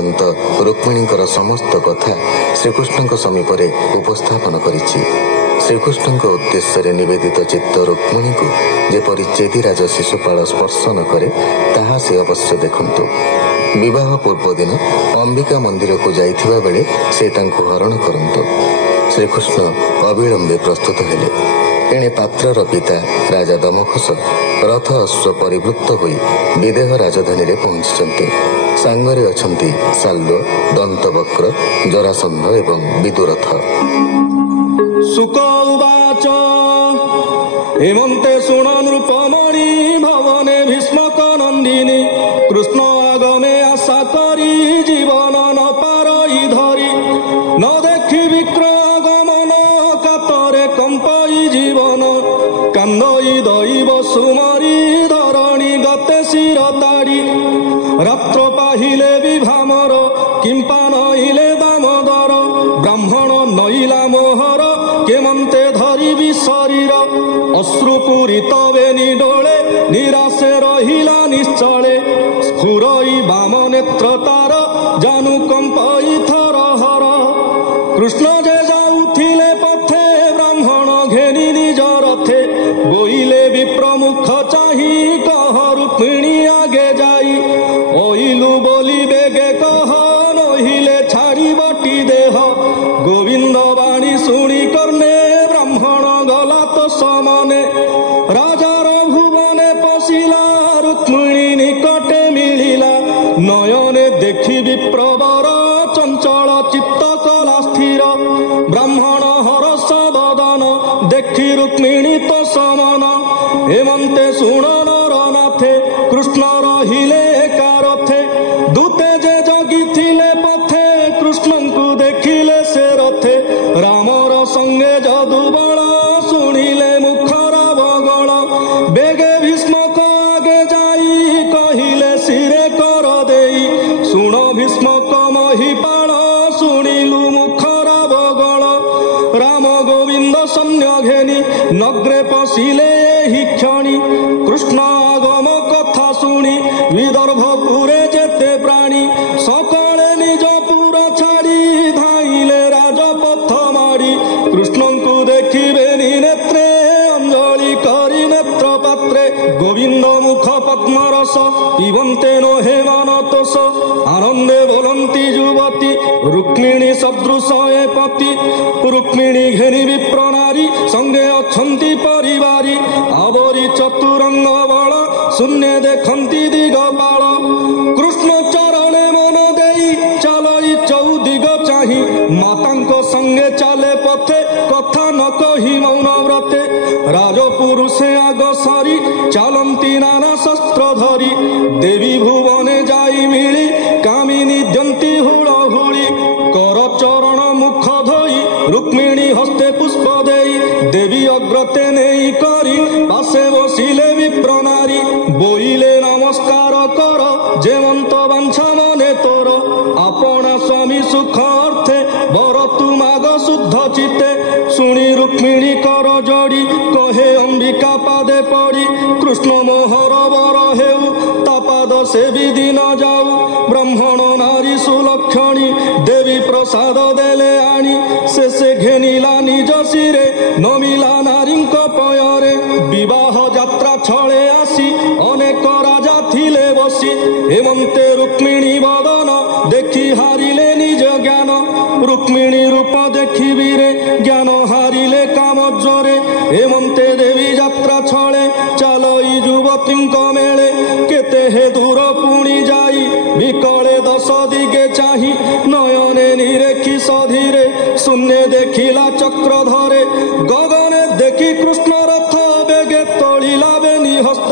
वृत्तांत रुक्मिणींकर समस्त कथा श्रीकृष्ण समीपरे उपस्थापन करिछि। श्रीकृष्ण उद्देश्य निवेदित चित्त रुक्मिणी को जेपरि चेदीराज शिशुपाल स्पर्श न करे ताहा से अवश्य देखंतु। विवाह पूर्व दिन अंबिका मंदिर को जाइथिबा बेले से तांको हरण करंतु। श्रीकृष्ण अविलंबे प्रस्तुत हेले। एणे पात्रर पिता राजा दमखस रथ अश्व परिवृत्त होई विदेह राजधानी रे पहुंचि सांगरे अछंती साल्व दंतवक्र जरासंध एवं विदुरथ। सुक उवाच हेमन्ते शुण नृपमणि भवने भीष्मक नंदिनी कृष्ण आगमे आशा करी जीवन न पारई धरी न देखी विक्रम गमन कातरे कंपई जीवन कांदई दैव सुमरी धरणी गते शिर ताड़ी रात्र पाहिले विभामर किंपा नइले दामोदर ब्राह्मण नइला मोहर केमन्ते धरिबी शरीर अश्रुपूरित बेनी डोले निराशे रहिला निश्चले स्फुरई बाम नेत्र तार जानु कंपई थर हर कृष्ण जे जाउथिले पथे ब्राह्मण घेनी निज रथे बोइले विप्रमुख चाही कह रुक्मिणी आगे जाई ओइलु बोली बेगे कह नहिले छाड़ी बटी देह गोविंद बाणी शुणी कर्णे ब्राह्मण गला तो समने राजार भुवने पशिला रुक्मिणी निकटे मिलिला नयने देखी विप्रवर चंचल चित्त कला स्थिर ब्राह्मण हरस बदन देखी रुक्मिणी तो समन हेमन्ते शुण नरनाथे कृष्ण रहिले कारथे दूते जे जगिथिले पथे कृष्ण को देखिले से रथे रामर संगे जदुबल शुणिले मुखर बगल बेगे भीष्मक आगे जाई कहिले सिरे कर देई शुण भीष्मक महिपाल शुणिलु मुखर बगल राम गोविंद सैन्य घेनी नग्रे पशिले एहि क्षणी कृष्ण आगम कथा शुणी विदर्भपुरे जेते प्राणी सकले निज पुर छाड़ी धाइले राजपथ माड़ी कृष्ण को देखिबे नेत्रे अंजलि करी नेत्र पात्रे गोविंद मुख पद्म रस पिबन्ते नो हेमन तोष आनंदे बोलंती युवती रुक्मिणी सदृश ए पति रुक्मिणी घेनी विप्र नारी संगे अछंती परिवारी आवरी चतुरंग बल शून्य देखंती दिगपाल कृष्ण चरणे मन देई चलई चौदिग चाही मातांको संगे चले पथे कथा न कही मौन व्रते राजपुरुषे आग सरी चलंती नाना शस्त्र धरी देवी भुवने जाई मिली कामिनी द्यंती हुड़हुड़ी कर चरण मुख धोई रुक्मिणी हस्ते पुष्प देई देवी अग्रते नेई करी पासे बसिले विप्र नारी बोइले नमस्कार कर जेवंत बांछा मने तोर आपना स्वामी सुख अर्थे बर तु माग शुद्ध चित्ते शुणी रुक्मिणी कर जोड़ी कहे अंबिका पादे पड़ी कृष्ण मोहर बर हेउ तापाद से विधि न जाऊ ब्राह्मण नारी सुलक्षणी देवी प्रसाद देले आनी से घेनिला निज शिरे नमिला नारींक पयरे विवाह यात्रा छळे आसी अनेक राजा थिले बसी हेमन्ते रुक्मिणी बदन देखी हारिले निज ज्ञान रुक्मिणी रूप देखी वीरे ज्ञान हारिले काम जोरे हेमन्ते देवी यात्रा छळे चालई युवतींक मेले केते हे दूर पुणी जाई विकले दश दिगे चाही नयने निरेखी सधीरे शून्य देखिला चक्र धरे गगने देखी कृष्ण रथ बेगे तोलिला बेनी हस्त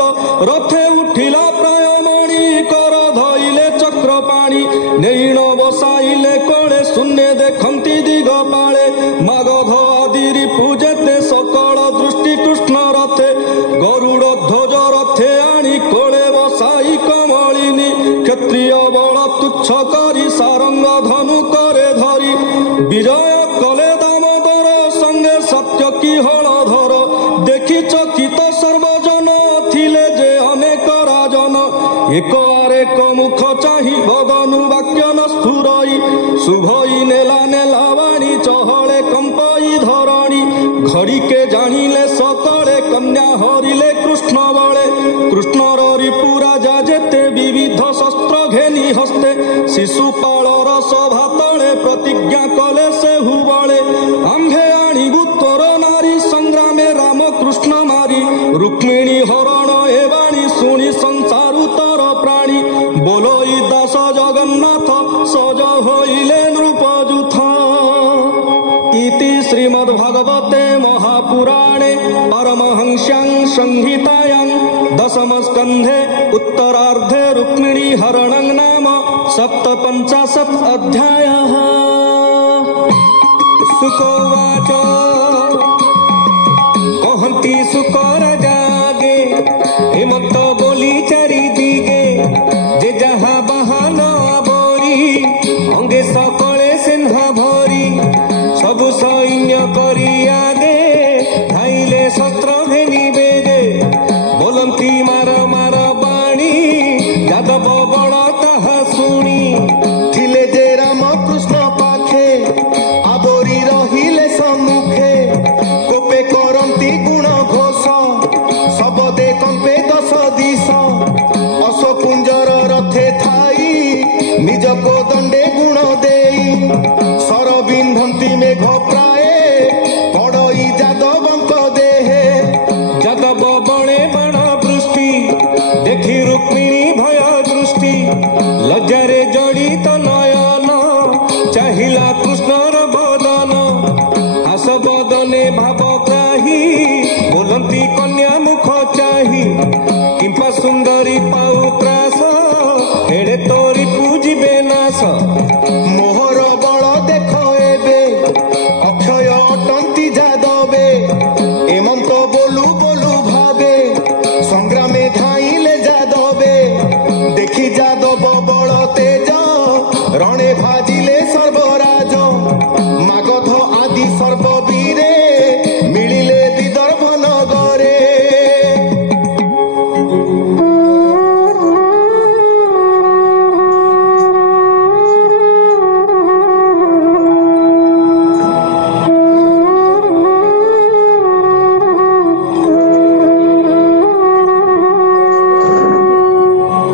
रथे उठिला प्राय मणि कर धइले चक्र पाणी नैण बसाइले कोळे शून्य देखंती दिगपाळे मागध आदिरी पूजेते सकल दृष्टि कृष्ण रथे गरुड़ ध्वज रथे आनी कोळे बसाई कमलिनी क्षत्रिय बल तुच्छ करी सारंग धनु करे धरी विजय कले दामोदर संगे सत्य की हलधर देखी चकित सर्वजन थिले एक आरेक मुख चाही बदनु वाक्य न शुभई नेला नेला वाणी चहले कंपई धरणी घड़ीके जानिले सकले कन्या हरिले कृष्ण बले कृष्णर रिपुरा जा जेते विविध शस्त्र घेनी हस्ते शिशुपालर सभा तले प्रतिज्ञा कले से हुबले आम्भे आनिबु तोर नारी संग्रामे राम कृष्ण मारी रुक्मिणी हरण ए बाणी शुणी संसारु तर प्राणी बोलोई दास जगन्नाथ सज होइले नृपजुथ इति श्रीमद्भागवते महापुराणे परमहंस्यां संहितायां दशमस्कन्धे उत्तरार्धे रुक्मिणी हरणं नाम 57 अध्यायः। सुकोवाच कहन्ति सुकर जागे हेमंत बोली चारि दिगे जे जहा बाहन बोरी अंगे सकले सिंह भरी सबु सैन्य करी आगे धाइले शस्त्र घेनी बेगे बोलंती मार मार बाणी यादव बड़ ताहा शुणी थिले जे राम कृष्ण पाखे आबोरी रहिले सम्मुखे कोपे करंती गुण घोष सबदे कंपे दश दिश अशपुंजर रथे थाई निज को दंडे गुण देई सर बिंधंती मेघ प्राए पड़ई जादवंक देहे जादव बणे बाण वृष्टि देखी रुक्मिणी भय दृष्टि लज्जारे जड़ित नयन चाहिला कृष्णर बदन हास बदने भाव ग्राही बोलंती कन्या मुख चाही किंपा सुंदरी पाउ त्रास एड़े तोरी पूजिबे नाश मोहर बल देख एबे अक्षय अटंती जादवे एमंत बोलू बोलू भावे संग्रामे धाइले जादवे देखी जादव बल तेज रणे भाजिले सर्वराज मागध आदि सर्व